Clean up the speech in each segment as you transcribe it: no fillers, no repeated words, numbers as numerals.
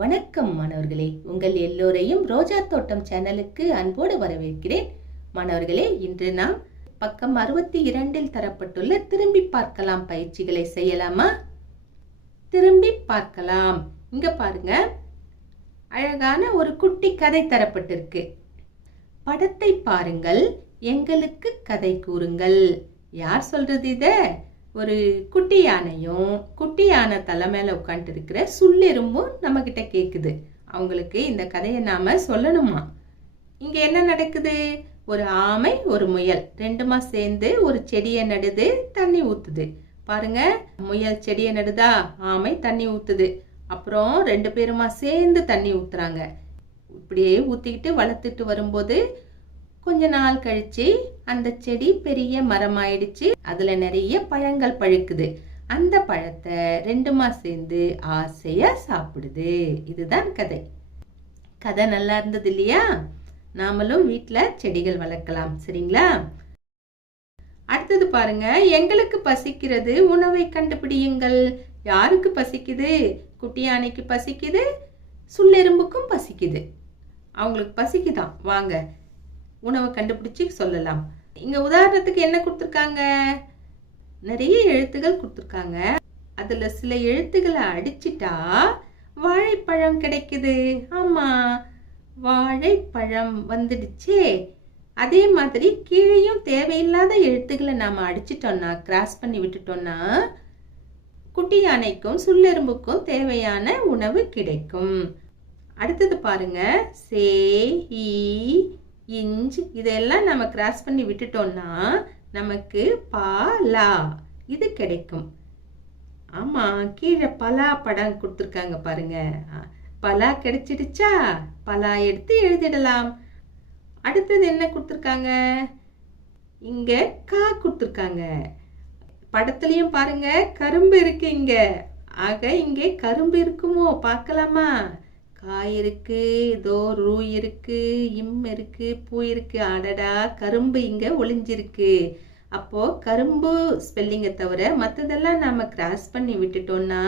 வணக்கம் மாணவர்களே, உங்கள் எல்லோரையும் ரோஜா தோட்டம் சேனலுக்கு அன்போடு வரவேற்கிறேன். மாணவர்களே, இன்று நாம் பக்கம் 62 தரப்பட்டுள்ள திரும்பி பார்க்கலாம் பயிற்சிகளை செய்யலாமா? திரும்பி பார்க்கலாம். இங்க பாருங்க, அழகான ஒரு குட்டி கதை தரப்பட்டிருக்கு. படத்தை பாருங்கள், எங்களுக்கு கதை கூறுங்கள். யார் சொல்றது இத? ஒரு குட்டி யானையும் குட்டி யானை தலை மேல உட்காந்துட்டு இருக்கிற சுள்ளெரும்பும் நம்ம கிட்ட கேக்குது. அவங்களுக்கு இந்த கதையை நாம சொல்லணுமா? இங்க என்ன நடக்குது? ஒரு ஆமை ஒரு முயல் ரெண்டுமா சேர்ந்து ஒரு செடியை நடுது, தண்ணி ஊத்துது. பாருங்க, முயல் செடியை நடுதா, ஆமை தண்ணி ஊத்துது. அப்புறம் ரெண்டு பேருமா சேர்ந்து தண்ணி ஊத்துறாங்க. இப்படியே ஊத்திக்கிட்டு வளர்த்துட்டு வரும்போது கொஞ்ச நாள் கழிச்சு அந்த செடி பெரிய மரமாயிடுச்சு. அதுல நிறைய பழங்கள் பழுக்குது. அந்த பழத்தை ரெண்டுமா சேர்ந்து ஆசையா சாப்பிடுது. இதுதான் கதை. கதை நல்லா இருந்தது இல்லையா? நாமளும் வீட்டுல செடிகள் வளர்க்கலாம், சரிங்களா? அடுத்தது பாருங்க, எங்களுக்கு பசிக்கிறது, உணவை கண்டுபிடியுங்கள். யாருக்கு பசிக்குது? குட்டி யானைக்கு பசிக்குது, சுள்ளெரும்புக்கும் பசிக்குது. அவங்களுக்கு பசிக்குதான். வாங்க உணவை கண்டுபிடிச்சு சொல்லலாம். இங்க உதாரணத்துக்கு என்ன கொடுத்துருக்காங்க? நிறைய எழுத்துகள் கொடுத்துருக்காங்க. அதுல சில எழுத்துக்களை அடிச்சிட்டா வாழைப்பழம் கிடைக்குது. ஆமா, வாழைப்பழம் வந்துடுச்சே. அதே மாதிரி கீழேயும் தேவையில்லாத எழுத்துக்களை நாம அடிச்சிட்டோம்னா, கிராஸ் பண்ணி விட்டுட்டோம்னா, குட்டி யானைக்கும் சுள்ளெரும்புக்கும் தேவையான உணவு கிடைக்கும். அடுத்தது பாருங்க, சே, ஈ, இஞ்ச் இதெல்லாம் நம்ம கிராஸ் பண்ணி விட்டுட்டோம்னா நமக்கு பாலா இது கிடைக்கும். ஆமா, கீழே பலா படம் கொடுத்துருக்காங்க பாருங்க. பலா கிடைச்சிடுச்சா? பலா எடுத்து எழுதிடலாம். அடுத்தது என்ன கொடுத்துருக்காங்க? இங்க கா கொடுத்துருக்காங்க. படத்துலயும் பாருங்க, கரும்பு இருக்கு இங்க. ஆக இங்கே கரும்பு இருக்குமோ? பார்க்கலாமா? காய் இருக்கு, இதோ ரூ இருக்கு, இம் இருக்கு, பூ இருக்கு. அடடா, கரும்பு இங்க ஒளிஞ்சிருக்கு. அப்போ கரும்பு ஸ்பெல்லிங்கை தவிர மற்றதெல்லாம் நாம கிராஸ் பண்ணி விட்டுட்டோம்னா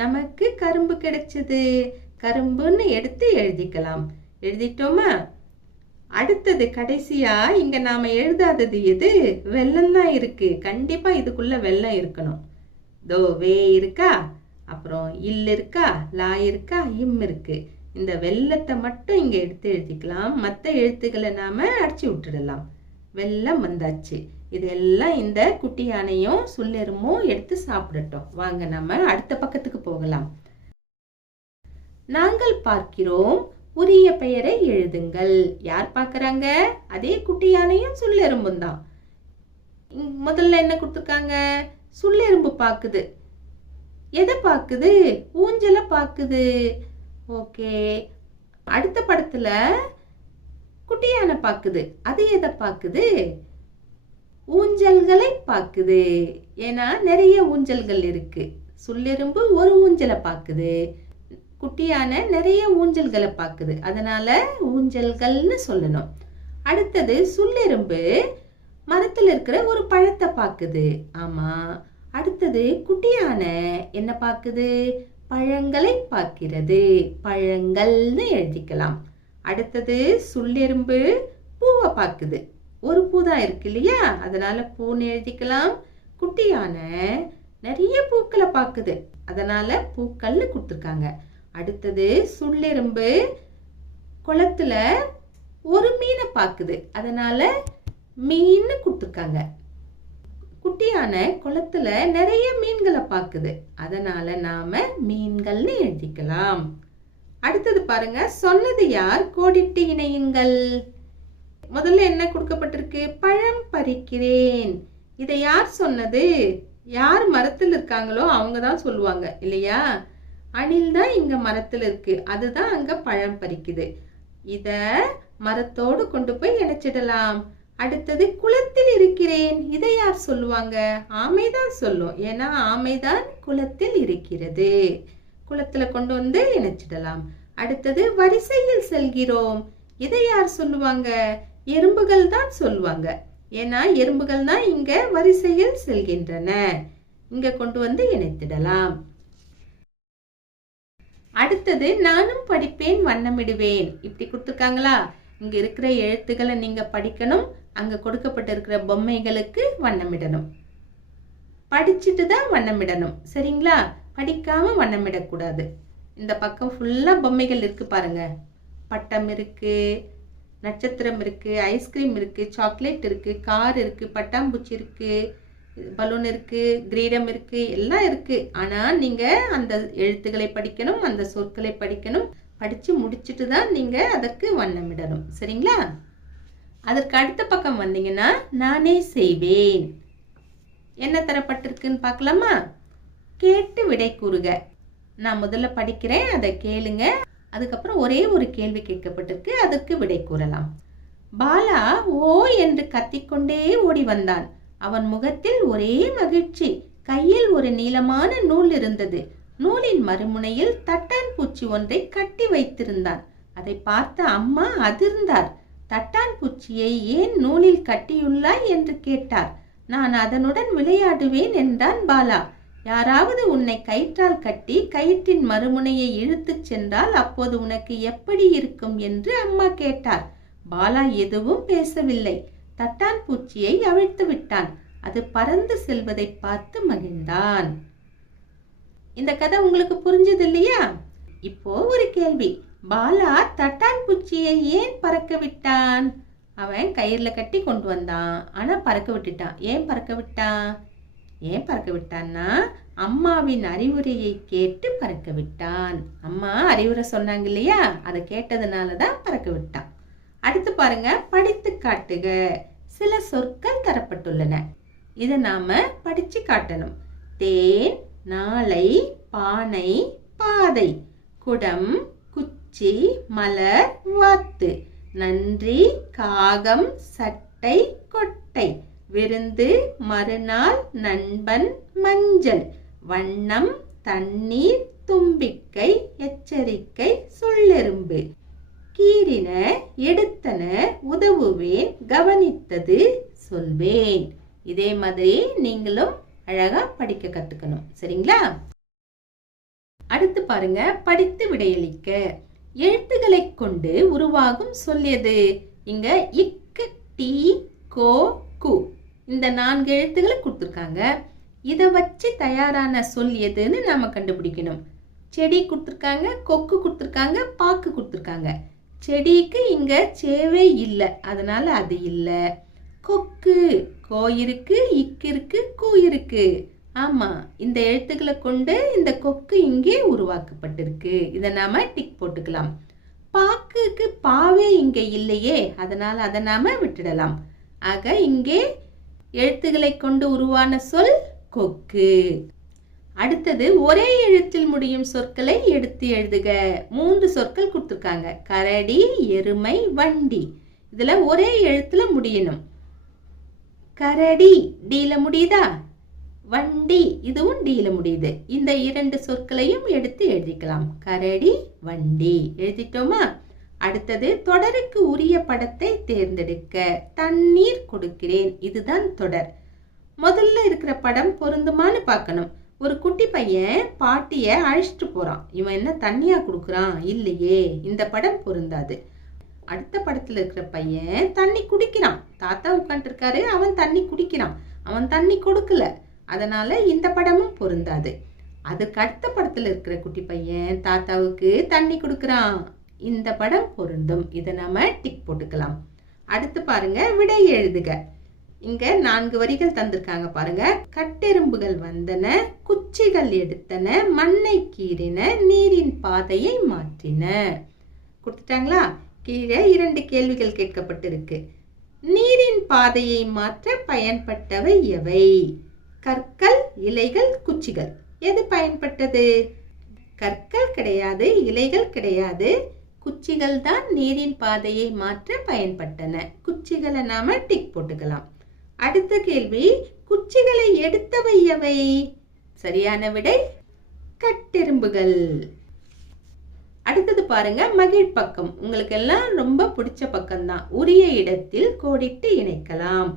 நமக்கு கரும்பு கிடைச்சது. கரும்புன்னு எடுத்து எழுதிக்கலாம். எழுதிட்டோமா? அடுத்தது கடைசியா இங்க நாம எழுதாதது எது? வெல்லம் தான் இருக்கு. கண்டிப்பா இதுக்குள்ள வெல்லம் இருக்கணும். தோ வே இருக்கா, அப்புறம் இல் இருக்கா, லா இருக்கா, இம் இருக்கு. இந்த வெல்லத்தை மட்டும் இங்க எடுத்து எழுதிக்கலாம். மற்ற எழுத்துக்களை நாம அடிச்சு விட்டுடலாம். வெல்லம் வந்தாச்சு. இதெல்லாம் இந்த குட்டி யானையும் சுள்ளெரும்பும் எடுத்து சாப்பிடட்டும். வாங்க நம்ம அடுத்த பக்கத்துக்கு போகலாம். நாங்கள் பார்க்கிறோம், உரிய பெயரை எழுதுங்கள். யார் பார்க்கறாங்க? அதே குட்டி யானையும் சுள்ளெரும்பும் தான். முதல்ல என்ன கொடுத்துருக்காங்க? சுள்ளெரும்பு பாக்குது. எதை பாக்குது? ஊஞ்சல பாக்குது. ஓகே. அடுத்த படத்துல குட்டி யானை பாக்குது. அது எதை பாக்குது? ஊஞ்சல்களை பாக்குது. ஏன்னா நிறைய ஊஞ்சல்கள் இருக்கு. சுள்ளெரும்பு ஒரு ஊஞ்சலை பாக்குது, குட்டி யானை நிறைய ஊஞ்சல்களை பாக்குது. அதனால ஊஞ்சல்கள்னு சொல்லணும். அடுத்தது சுள்ளெரும்பு மரத்துல இருக்கிற ஒரு பழத்தை பாக்குது. ஆமா. அடுத்தது குட்டி யானை என்ன பாக்குது? பழங்களை பார்க்கிறது. பழங்கள்னு எழுதிக்கலாம். அடுத்தது சுள்ளெரும்பு பூவை பாக்குது. ஒரு பூ தான் இருக்கு இல்லையா? அதனால பூன்னு எழுதிக்கலாம். குட்டி யானை நிறைய பூக்களை பாக்குது. அதனால பூக்கள்னு கொடுத்துருக்காங்க. அடுத்தது சுள்ளெரும்பு குளத்துல ஒரு மீனை பாக்குது. அதனால மீன்னு கொடுத்துருக்காங்க. குட்டி யானை குளத்துல நிறைய மீன்களை பாக்குது. அதனால நாம மீன்கள்னு எழுதிக்கலாம். அடுத்தது பாருங்க, சொன்னது யார்? கோடிட்டு இணையுங்கள். முதல்ல என்ன கொடுக்கப்பட்டிருக்கு? பழம் பறிக்கிறேன். இதை யார் சொன்னது? யார் மரத்தில் இருக்காங்களோ அவங்க தான் சொல்லுவாங்க இல்லையா? அணில் தான் இங்க மரத்துல இருக்கு. அதுதான் அங்க பழம் பறிக்குது. இத மரத்தோடு கொண்டு போய் இணைச்சிடலாம். அடுத்தது குளத்தில் இருக்கிறேன். இதை யார் சொல்லுவாங்க? ஆமைதான் சொல்லும். ஏன்னா ஆமைதான் குளத்தில் இருக்கிறது. குளத்துல கொண்டு வந்து இணைச்சிடலாம். அடுத்தது வரிசையில் செல்கிறோம். இதை யார் சொல்லுவாங்க? எறும்புகள் தான் சொல்லுவாங்க. ஏன்னா எறும்புகள் தான் இங்க வரிசையில் செல்கின்றன. இங்க கொண்டு வந்து இணைத்திடலாம். அடுத்தது நானும் படிப்பேன் வண்ணமிடுவேன். இப்படி கொடுத்துருக்காங்களா? இங்க இருக்கிற எழுத்துக்களை நீங்க படிக்கணும். அங்க கொடுக்கப்பட்டிருக்கிற பொம்மைகளுக்கு வண்ணமிடணும். படிச்சுட்டு தான் வண்ணமிடணும். சரிங்களா? படிக்காம வண்ணமிடக்கூடாது. இந்த பக்கம் ஃபுல்லா பொம்மைகள் இருக்கு பாருங்க. பட்டம் இருக்கு, நட்சத்திரம் இருக்கு, ஐஸ்கிரீம் இருக்கு, சாக்லேட் இருக்கு, கார் இருக்கு, பட்டாம்பூச்சி இருக்கு, பலூன் இருக்கு, கிரீடம் இருக்கு, எல்லாம் இருக்கு. ஆனா நீங்க அந்த எழுத்துக்களை படிக்கணும், அந்த சொற்களை படிக்கணும். படிச்சு முடிச்சுட்டு தான் நீங்க அதற்கு வண்ணமிடணும். சரிங்களா? அதற்கு அடுத்த பக்கம் வந்தீங்கன்னா நானே செய்வேன். என்ன தரப்பட்டிருக்குன்னு பார்க்கலாமா? கேட்டு விடை கூறுக. நான் முதல்ல படிக்கிறேன், அதை கேளுங்க. அதுக்கப்புறம் ஒரே ஒரு கேள்வி கேட்கப்பட்டிருக்கு, அதற்கு விடை கூறலாம். பாலா ஓ என்று கத்திக்கொண்டே ஓடி வந்தான். அவன் முகத்தில் ஒரே மகிழ்ச்சி. கையில் ஒரு நீளமான நூல் இருந்தது. நூலின் மறுமுனையில் தட்டான் பூச்சி ஒன்றை கட்டி வைத்திருந்தான். அதை பார்த்த அம்மா அதிர்ந்தார். தட்டான் பூச்சியை ஏன் நூலில் கட்டியுள்ளாய் என்று கேட்டார். நான் அதனுடன் விளையாடுவேன் என்றான் பாலா. யாராவது உன்னை கயிற்றால் கட்டி கயிற்றின் மறுமுனையை இழுத்துச் சென்றால் அப்போது உனக்கு எப்படி இருக்கும் என்று அம்மா கேட்டார். பாலா எதுவும் பேசவில்லை. தட்டான் பூச்சியை அவிழ்த்து விட்டான். அது பறந்து செல்வதை பார்த்து மகிழ்ந்தான். இந்த கதை உங்களுக்கு புரிஞ்சது இல்லையா? இப்போ ஒரு கேள்வி. பாலா தட்டான் பூச்சியை ஏன் பறக்க விட்டான்? அவன் கயிறுல கட்டி கொண்டு வந்தான், ஆனா பறக்க விட்டுட்டான். ஏன் பறக்க விட்டான்? ஏன் பறக்க விட்டான்னா அம்மாவின் அறிவுரையை கேட்டு பறக்க விட்டான். அம்மா அறிவுரை சொன்னாங்க இல்லையா, அதை கேட்டதுனாலதான் பறக்க விட்டான். அடுத்து பாருங்க, படித்து காட்டுக. சில சொற்கள் தரப்பட்டுள்ளன. இதை நாம படிச்சு காட்டணும். தேன், நாளை, பானை, பாதை, குடம், குச்சி, மலர், வாத்து, நன்றி, காகம், சட்டை, கொட்டை, விருந்து, மறுநாள், நண்பன், மஞ்சள், வண்ணம், தண்ணீர், தும்பிக்கை, எச்சரிக்கை, சொல்லெறும்பு, கீறின, எடுத்தன, உதவுவேன், கவனித்தது, சொல்வேன். இதே மாதிரி நீங்களும் அழகா படிக்க கத்துக்கணும். சரிங்களா? அடுத்து பாருங்க, படித்து விடையளிக்க. எழுத்துக்களை கொண்டு உருவாகும் சொல் எது? இங்க இக்கு, டி, கோ, கு, இந்த 4 எழுத்துக்களை கொடுத்துருக்காங்க. இதை வச்சு தயாரான சொல் எதுன்னு நாம கண்டுபிடிக்கணும். செடி கொடுத்துருக்காங்க, கொக்கு கொடுத்துருக்காங்க, பாக்கு கொடுத்துருக்காங்க. செடிக்கு இங்க சேவே இல்லை, அதனால அது இல்லை. கொக்கு, கோ இருக்கு, இக்கு இருக்கு, கூ இருக்கு. ஆமா, இந்த எழுத்துக்களை கொண்டு இந்த கொக்கு இங்கே உருவாக்கப்பட்டிருக்கு. இதை நாம டிக் போட்டுக்கலாம். பாக்குக்கு பாவே இங்க இல்லையே, அதனால அதை நாம விட்டுடலாம். ஆக இங்கே எழுத்துக்களை கொண்டு உருவான சொல் கொக்கு. அடுத்தது ஒரே எழுத்தில் முடியும் சொற்களை எடுத்து எழுதுக. 3 சொற்கள் கொடுத்துருக்காங்க. கரடி, எருமை, வண்டி. இதுல ஒரே எழுத்துல முடியணும். கரடி டீல முடியுதா? வண்டி இதுவும் டீல முடியுது. இந்த 2 சொற்களையும் எடுத்து எழுதிக்கலாம். கரடி, வண்டி எழுதிட்டோமா? அடுத்தது தொடருக்கு உரிய படத்தை தேர்ந்தெடுக்க. தண்ணீர் கொடுக்கிறேன், இதுதான் தொடர். முதல்ல இருக்கிற படம் பொருந்துமான்னு பார்க்கணும். ஒரு குட்டி பையன் பாட்டிய அழைச்சிட்டு போறான். இவன் என்ன தண்ணியா கொடுக்குறான்? இல்லையே, இந்த படம் பொருந்தாது. அடுத்த படத்துல இருக்கிற பையன் தண்ணி குடிக்கிறான். தாத்தா உட்காந்துட்டு இருக்காரு, அவன் தண்ணி குடிக்கிறான். அவன் தண்ணி கொடுக்கல, அதனால இந்த படமும் பொருந்தாது. அதுக்கு அடுத்த படத்துல இருக்கிற குட்டி பையன் தாத்தாவுக்கு தண்ணி கொடுக்கறான். இந்த படம் பொருந்தும். இதை நாம டிக் போட்டுக்கலாம். அடுத்து பாருங்க, விடை எழுதுக. இங்க 4 வரிகள் தந்திருக்காங்க பாருங்க. கட்டெரும்புகள் வந்தன, குச்சிகள் எடுத்தன, மண்ணை கீறின, நீரின் பாதையை மாற்றின. கொடுத்துட்டாங்களா? கீழே 2 கேள்விகள் கேட்கப்பட்டிருக்கு. நீரின் பாதையை மாற்ற பயன்பட்டவை எவை? கற்கள், இலைகள், குச்சிகள். எது பயன்பட்டது? கற்கள் கிடையாது, இலைகள் கிடையாது, குச்சிகள் தான் நீரின் பாதையை மாற்ற பயன்பட்டன. குச்சிகளை நாம டிக் போட்டுக்கலாம். அடுத்த கேள்வி, குச்சிகளை எடுத்தவை எவை? சரியான விடை கட்டெரும்புகள். அடுத்தது பாருங்க, மகிழ் பக்கம். உங்களுக்கு எல்லாம் ரொம்ப பிடிச்ச பக்கம் தான். உரிய இடத்தில் கோடிட்டு இணைக்கலாம்.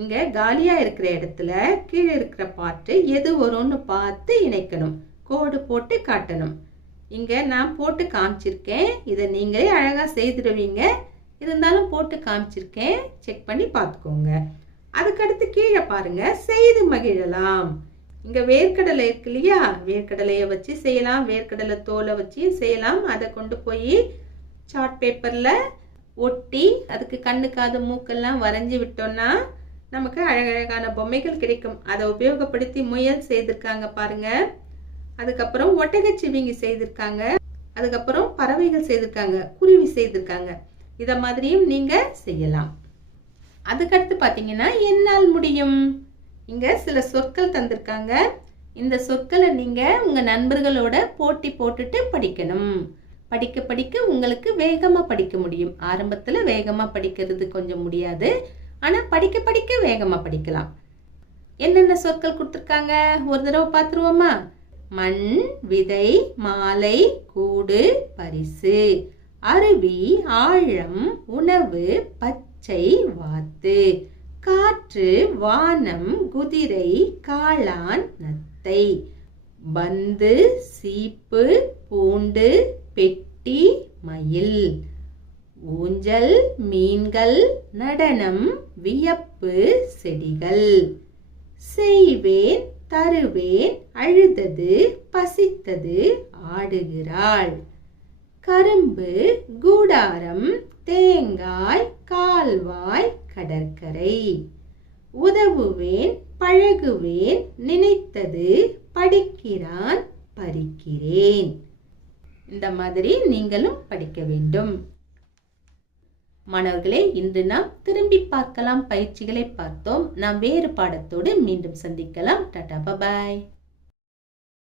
இங்க காலியா இருக்கிற இடத்துல கீழே இருக்கிற பாட்டு எது வரும்னு பார்த்து இணைக்கணும். கோடு போட்டு காட்டணும். இங்கே நான் போட்டு காமிச்சிருக்கேன். இதை நீங்களே அழகாக செய்திடுவீங்க. இருந்தாலும் போட்டு காமிச்சிருக்கேன், செக் பண்ணி பார்த்துக்கோங்க. அதுக்கடுத்து கீழே பாருங்க, செய்து மகிழலாம். இங்கே வேர்க்கடலை இருக்கு இல்லையா, வேர்க்கடலையை வச்சு செய்யலாம், வேர்க்கடலை தோலை வச்சு செய்யலாம். அதை கொண்டு போய் சார்ட் பேப்பரில் ஒட்டி அதுக்கு கண்ணு காது மூக்கெல்லாம் வரைஞ்சி விட்டோம்னா நமக்கு அழகழகான பொம்மைகள் கிடைக்கும். அதை உபயோகப்படுத்தி முயல் செய்திருக்காங்க பாருங்க. அதுக்கப்புறம் ஒட்டகச்சிவிங்கி செய்திருக்காங்க. அதுக்கப்புறம் பறவைகள் செய்திருக்காங்க, குருவி செய்திருக்காங்க. இதை மாதிரியும் நீங்க செய்யலாம். அதுக்கடுத்து பார்த்தீங்கன்னா என்னால் முடியும். இங்க சில சொற்கள் தந்திருக்காங்க. இந்த சொற்களை நீங்க உங்க நண்பர்களோட போட்டி போட்டுட்டு படிக்கணும். படிக்க படிக்க உங்களுக்கு வேகமா படிக்க முடியும். ஆரம்பத்துல வேகமா படிக்கிறது கொஞ்சம் முடியாது, ஆனா படிக்க படிக்க வேகமா படிக்கலாம். என்னென்ன சொற்கள் கொடுத்துருக்காங்க ஒரு தடவை பார்த்துருவோமா? மண், விதை, மாலை, கூடு, பரிசு, அருவி, ஆழம், உணவு, பச்சை, வாத்து, காற்று, வானம், குதிரை, காளான், நத்தை, பந்து, சீப்பு, பூண்டு, பெட்டி, மயில், ஊஞ்சல், மீன்கள், நடனம், வியப்பு, செடிகள், செய்வேன், தருவேன், அழுதது, பசித்தது, ஆடுகிறாள், கரும்பு, கூடாரம், தேங்காய், கால்வாய், கடற்கரை, உதவுவேன், பழகுவேன், நினைத்தது, படிக்கிறான், பறிக்கிறேன். இந்த மாதிரி நீங்களும் படிக்க வேண்டும். மாணவர்களே, இன்று நாம் திரும்பி பார்க்கலாம் பயிற்சிகளை பார்த்தோம். நாம் வேறு பாடத்தோடு மீண்டும் சந்திக்கலாம். டாடா, பாய்.